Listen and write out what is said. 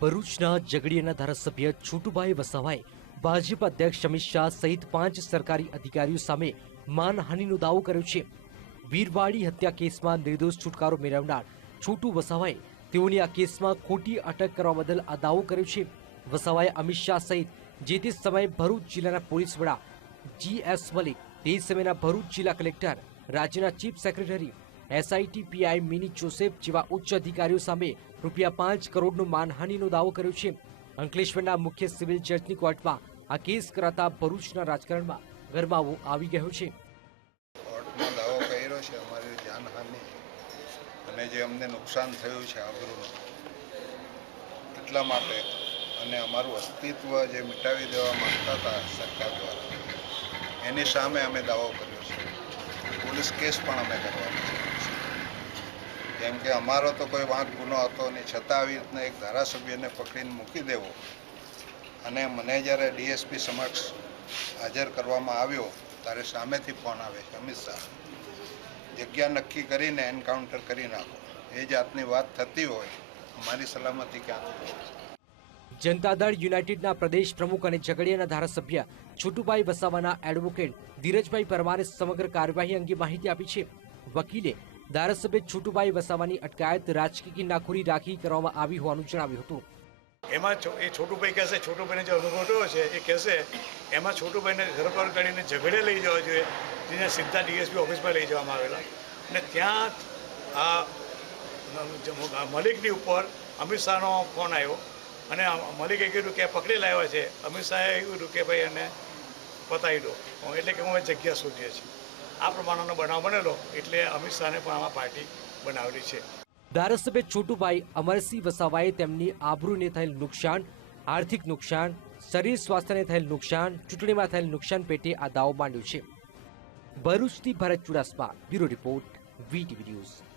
ભરૂચના ઝઘડિયાના ધારાસભ્ય છોટુભાઈ વસાવાએ ભાજપ અધ્યક્ષ અમિત શાહ સહિત પાંચ સરકારી અધિકારીઓ સામે માનહાનિનો દાવો કર્યો છે. વીરવાડી હત્યા કેસમાં નિર્દોષ છુટકારો મેળવનાર છોટુ વસાવાએ તેઓની આ કેસમાં ખોટી અટક કરવા બદલ આ દાવો કર્યો છે. વસાવાએ અમિત શાહ સહિત જે તે સમયે ભરૂચ જિલ્લાના પોલીસ વડા જી એસ મલિક, તે સમયના ભરૂચ જિલ્લા કલેક્ટર, રાજ્યના chief secretary SIT PI Mini Joseph જેવા ઉચ્ચ અધિકારીઓ સામે રૂપિયા પાંચ કરોડનો માનહાનિનો દાવો કર્યો છે. અંકલેશ્વરના મુખ્ય સિવિલ જજની કોર્ટમાં આ કેસ કરાતા ભરૂચના રાજકારણમાં ગરમાવો આવી ગયો છે. કોર્ટમાં દાવો કર્યો છે, અમારી જાનહાનિ. અને જે અમને નુકસાન થયું છે આબરૂનું, એટલા માટે અને અમારું અસ્તિત્વ જે મિટાવી દેવા માંગતા હતા સરકાર દ્વારા, એની સામે અમે દાવો કર્યો છે. પોલીસ કેસ પણ અમે કરવાનો છે. કેમ કે અમારો તો કોઈ વાંક ગુનો હતો નહીં. છતાં આવી રીતના એક ધારાસભ્યને પકડીને મૂકી દેવો. અને મને જ્યારે ડીએસપી સમક્ષ હાજર કરવામાં આવ્યો, ત્યારે સામેથી ફોન આવે છે, અમિત શાહ, જગ્યા નક્કી કરીને એન્કાઉન્ટર કરી નાખો. એ જાતની વાત થતી હોય, અમારી સલામતી ક્યાં જનતા દળ યુનાઇટેડના પ્રદેશ પ્રમુખ અને ઝઘડિયાના ધારાસભ્ય છોટુભાઈ વસાવાના એડવોકેટ ધીરજભાઈ પરમારે સમગ્ર કાર્યવાહી અંગે માહિતી આપી છે. વકીલે ધારાસભ્ય છોટુભાઈ વસાવાની અટકાયત રાજકીય કિન્નાખોરી રાખી કરવામાં આવી હોવાનું જણાવ્યું હતું. એમાં એ છોટુભાઈ કહેશે, છોટુભાઈને જે અનુભવ થયો છે એ કહેશે, એમાં છોટુભાઈને પર કરીને ઝઘડે લઈ જવા જોઈએ, જેને સીધા ડીએસપી ઓફિસમાં લઈ જવામાં આવેલા. અને ત્યાં આ મલિકની ઉપર અમિત શાહનો ફોન આવ્યો. અને મલિકે કીધું કે પકડી લાવ્યા છે. અમિત શાહે કીધું કે ભાઈ એને પતાવી દો. એટલે કે અમે જગ્યા શોધીએ છીએ. આ પ્રમાણેનો બનાવ બનેલો એટલે અમિત શાહને પણ આમાં પાર્ટી બનાવેલી છે. ધારાસભ્ય છોટુભાઈ અમરસિંહ વસાવાએ તેમની આબરૂને થયેલ નુકસાન, આર્થિક નુકસાન, શરીર સ્વાસ્થ્યને થયેલ નુકસાન, ચૂંટણીમાં થયેલ નુકસાન પેટે આ દાવો માંડ્યો છે. ભરૂચથી Bharat Chudasama, bureau report, VTV news.